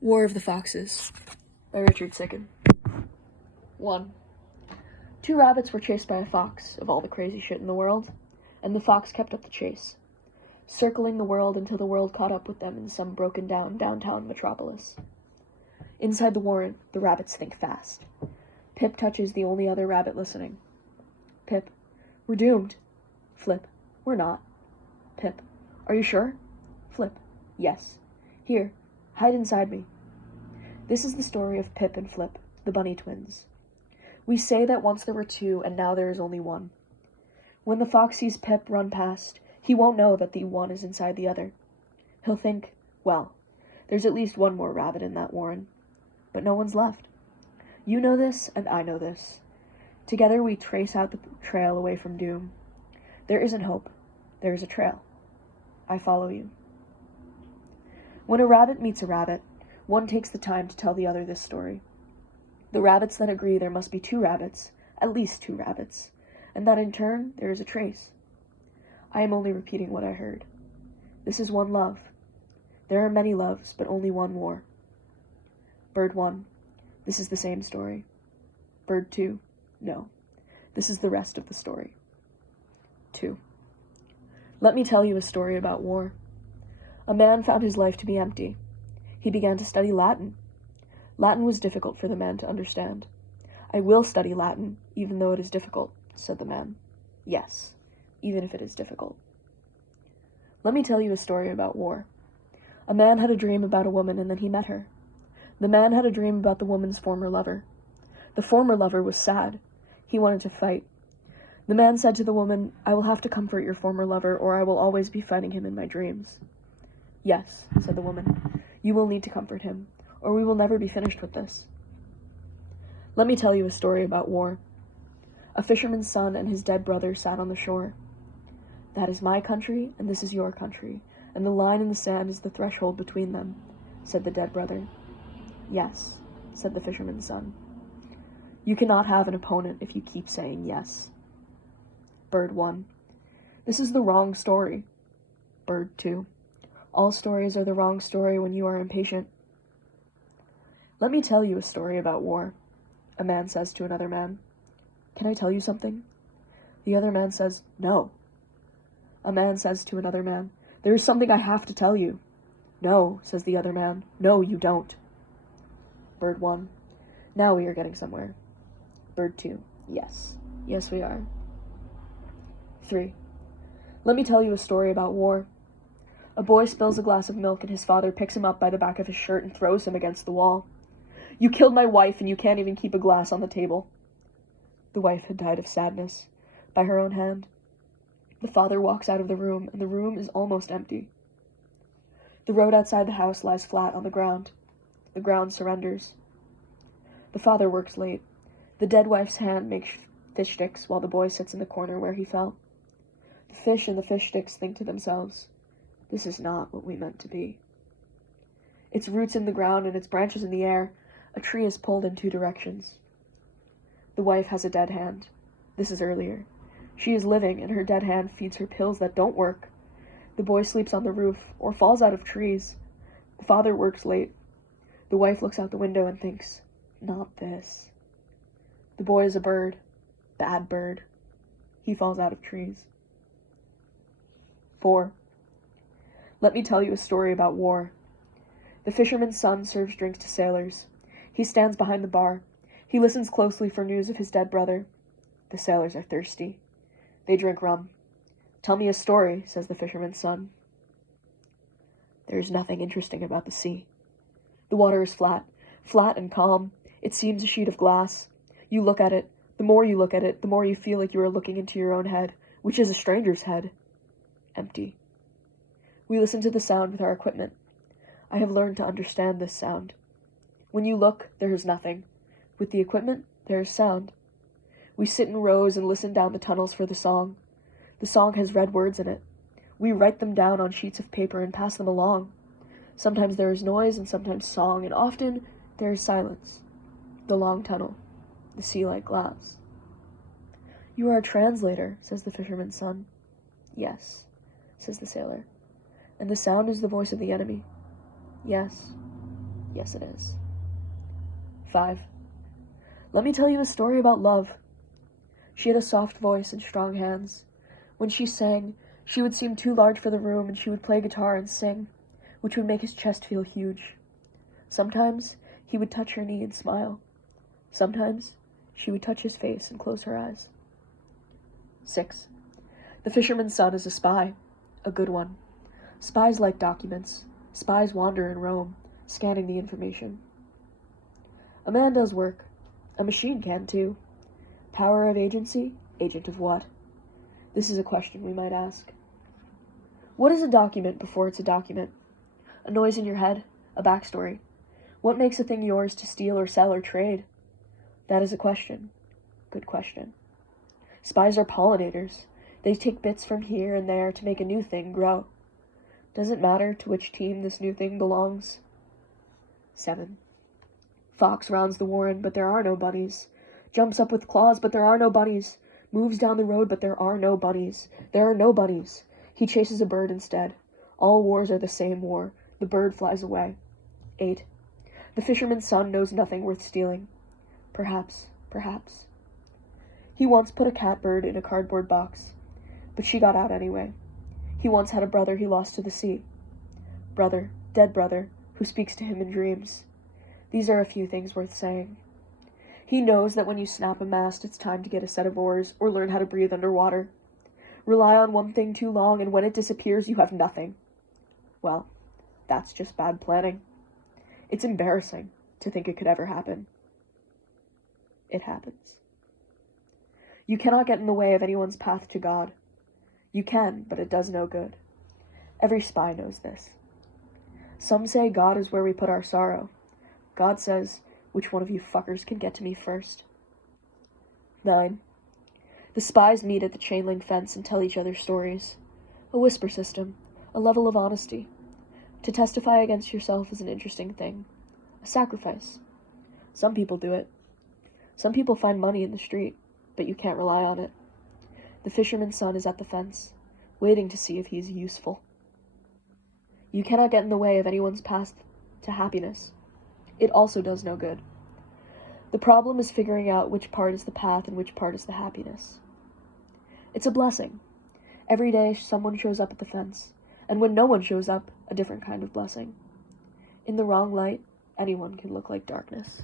War of the Foxes by Richard Siken. 1. 2 rabbits were chased by a fox, of all the crazy shit in the world, and the fox kept up the chase, circling the world until the world caught up with them in some broken down downtown metropolis. Inside the warren, the rabbits think fast. Pip touches the only other rabbit listening. Pip, we're doomed. Flip, we're not. Pip, are you sure? Flip, yes. Here, hide inside me. This is the story of Pip and Flip, the bunny twins. We say that once there were 2 and now there is only 1. When the fox sees Pip run past, he won't know that the one is inside the other. He'll think, well, there's at least 1 more rabbit in that warren. But no one's left. You know this, and I know this. Together we trace out the trail away from doom. There isn't hope. There is a trail. I follow you. When a rabbit meets a rabbit, one takes the time to tell the other this story. The rabbits then agree there must be 2 rabbits, at least 2 rabbits, and that in turn there is a trace. I am only repeating what I heard. This is one love. There are many loves, but only one war. Bird 1, this is the same story. Bird 2, no. This is the rest of the story. 2. Let me tell you a story about war. A man found his life to be empty. He began to study Latin. Latin was difficult for the man to understand. I will study Latin, even though it is difficult, said the man. Yes, even if it is difficult. Let me tell you a story about war. A man had a dream about a woman, and then he met her. The man had a dream about the woman's former lover. The former lover was sad. He wanted to fight. The man said to the woman, I will have to comfort your former lover, or I will always be fighting him in my dreams. Yes, said the woman. You will need to comfort him, or we will never be finished with this. Let me tell you a story about war. A fisherman's son and his dead brother sat on the shore. That is my country, and this is your country, and the line in the sand is the threshold between them, said the dead brother. Yes, said the fisherman's son. You cannot have an opponent if you keep saying yes. Bird 1. This is the wrong story. Bird 2. All stories are the wrong story when you are impatient. Let me tell you a story about war, a man says to another man. Can I tell you something? The other man says, no. A man says to another man, there is something I have to tell you. No, says the other man. No, you don't. Bird 1. Now we are getting somewhere. Bird 2. Yes. Yes, we are. 3. Let me tell you a story about war. A boy spills a glass of milk and his father picks him up by the back of his shirt and throws him against the wall. You killed my wife and you can't even keep a glass on the table. The wife had died of sadness, by her own hand. The father walks out of the room and the room is almost empty. The road outside the house lies flat on the ground. The ground surrenders. The father works late. The dead wife's hand makes fish sticks while the boy sits in the corner where he fell. The fish and the fish sticks think to themselves, this is not what we meant to be. Its roots in the ground and its branches in the air, a tree is pulled in 2 directions. The wife has a dead hand. This is earlier. She is living, and her dead hand feeds her pills that don't work. The boy sleeps on the roof, or falls out of trees. The father works late. The wife looks out the window and thinks, not this. The boy is a bird. Bad bird. He falls out of trees. 4. Let me tell you a story about war. The fisherman's son serves drinks to sailors. He stands behind the bar. He listens closely for news of his dead brother. The sailors are thirsty. They drink rum. Tell me a story, says the fisherman's son. There is nothing interesting about the sea. The water is flat and calm. It seems a sheet of glass. You look at it. The more you look at it, the more you feel like you are looking into your own head, which is a stranger's head. Empty. We listen to the sound with our equipment. I have learned to understand this sound. When you look, there is nothing. With the equipment, there is sound. We sit in rows and listen down the tunnels for the song. The song has red words in it. We write them down on sheets of paper and pass them along. Sometimes there is noise and sometimes song, and often there is silence. The long tunnel. The sea like glass. You are a translator, says the fisherman's son. Yes, says the sailor. And the sound is the voice of the enemy. Yes. Yes, it is. 5. Let me tell you a story about love. She had a soft voice and strong hands. When she sang, she would seem too large for the room, and she would play guitar and sing, which would make his chest feel huge. Sometimes he would touch her knee and smile. Sometimes she would touch his face and close her eyes. 6. The fisherman's son is a spy, a good one. Spies like documents. Spies wander and roam, scanning the information. A man does work. A machine can too. Power of agency? Agent of what? This is a question we might ask. What is a document before it's a document? A noise in your head? A backstory? What makes a thing yours to steal or sell or trade? That is a question. Good question. Spies are pollinators. They take bits from here and there to make a new thing grow. Does it matter to which team this new thing belongs? 7. Fox rounds the warren, but there are no bunnies. Jumps up with claws, but there are no bunnies. Moves down the road, but there are no bunnies. There are no bunnies. He chases a bird instead. All wars are the same war. The bird flies away. 8. The fisherman's son knows nothing worth stealing. Perhaps. He once put a catbird in a cardboard box, but she got out anyway. He once had a brother he lost to the sea. Brother, dead brother, who speaks to him in dreams. These are a few things worth saying. He knows that when you snap a mast, it's time to get a set of oars or learn how to breathe underwater. Rely on one thing too long, and when it disappears, you have nothing. Well, that's just bad planning. It's embarrassing to think it could ever happen. It happens. You cannot get in the way of anyone's path to God. You can, but it does no good. Every spy knows this. Some say God is where we put our sorrow. God says, which one of you fuckers can get to me first? 9. The spies meet at the chain link fence and tell each other stories. A whisper system, a level of honesty. To testify against yourself is an interesting thing. A sacrifice. Some people do it. Some people find money in the street, but you can't rely on it. The fisherman's son is at the fence, waiting to see if he is useful. You cannot get in the way of anyone's path to happiness. It also does no good. The problem is figuring out which part is the path and which part is the happiness. It's a blessing. Every day someone shows up at the fence, and when no one shows up, a different kind of blessing. In the wrong light, anyone can look like darkness.